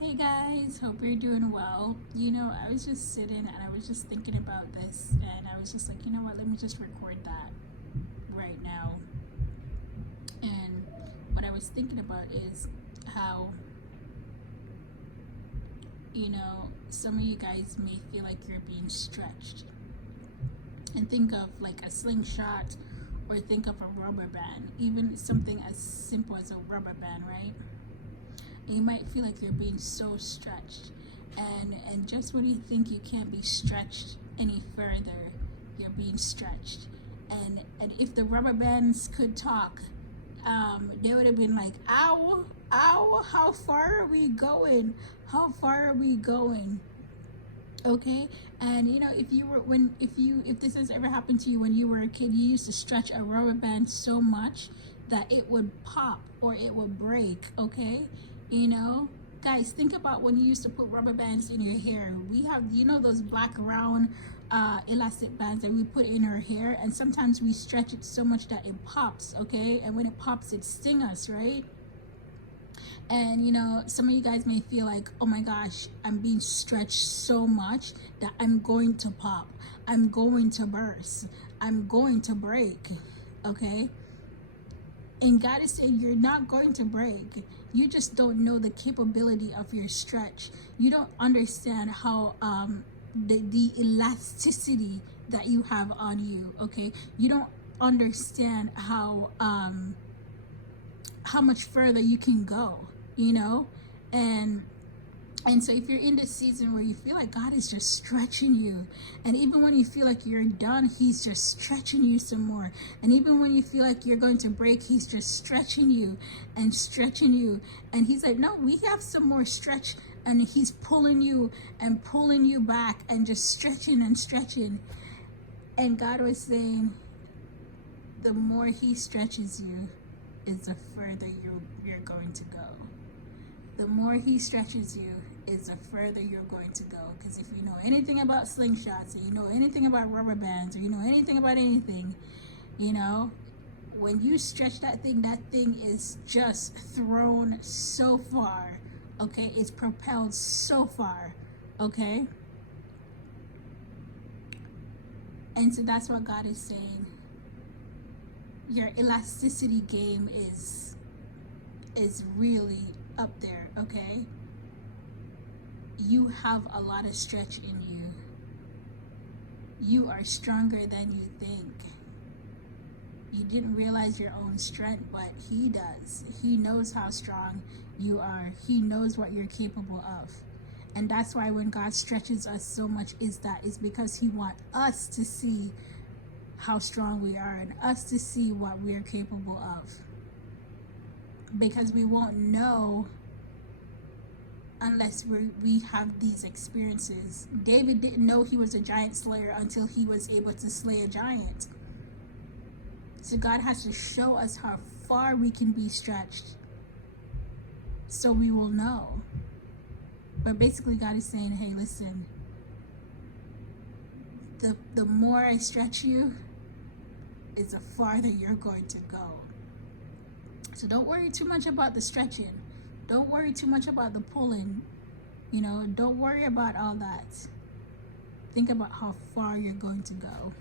Hey guys, hope you're doing well. I was just sitting and I was just thinking about this, and I was just like, you know what, let me just record that right now. And what I was thinking about is how, some of you guys may feel like you're being stretched. And think of like a slingshot, or think of a rubber band, even something as simple as a rubber band, right? You might feel like you're being so stretched, and just when you think you can't be stretched any further, you're being stretched. And if the rubber bands could talk, they would have been like, ow, ow, how far are we going, how far are we going? Okay. And if this has ever happened to you when you were a kid, you used to stretch a rubber band so much that it would pop or it would break. Okay. Guys, think about when you used to put rubber bands in your hair. We have, those black round elastic bands that we put in our hair, and sometimes we stretch it so much that it pops. Okay. And when it pops, it stings us, right? And some of you guys may feel like, oh my gosh, I'm being stretched so much that I'm going to pop, I'm going to burst, I'm going to break. Okay. And God is saying you're not going to break. You just don't know the capability of your stretch. You don't understand how the elasticity that you have on you. Okay. You don't understand how much further you can go, and so if you're in this season where you feel like God is just stretching you, and even when you feel like you're done, he's just stretching you some more, and even when you feel like you're going to break, he's just stretching you and stretching you, and he's like, no, we have some more stretch, and he's pulling you and pulling you back and just stretching and stretching. And God was saying, the more he stretches you is the further you're going to go. The more he stretches you is the further you're going to go. Because if you know anything about slingshots, or you know anything about rubber bands, or you know anything about anything, when you stretch that thing is just thrown so far. Okay, it's propelled so far. Okay. And so that's what God is saying. Your elasticity game is really up there. Okay, you have a lot of stretch in you. You are stronger than you think. You didn't realize your own strength, but he does. He knows how strong you are. He knows what you're capable of. And that's why when God stretches us so much, is because he wants us to see how strong we are, and us to see what we're capable of. Because we won't know unless we have these experiences. David didn't know he was a giant slayer until he was able to slay a giant. So God has to show us how far we can be stretched, so we will know. But basically God is saying, hey, listen, the more I stretch you, is the farther you're going to go. So don't worry too much about the stretching. Don't worry too much about the pulling. Don't worry about all that. Think about how far you're going to go.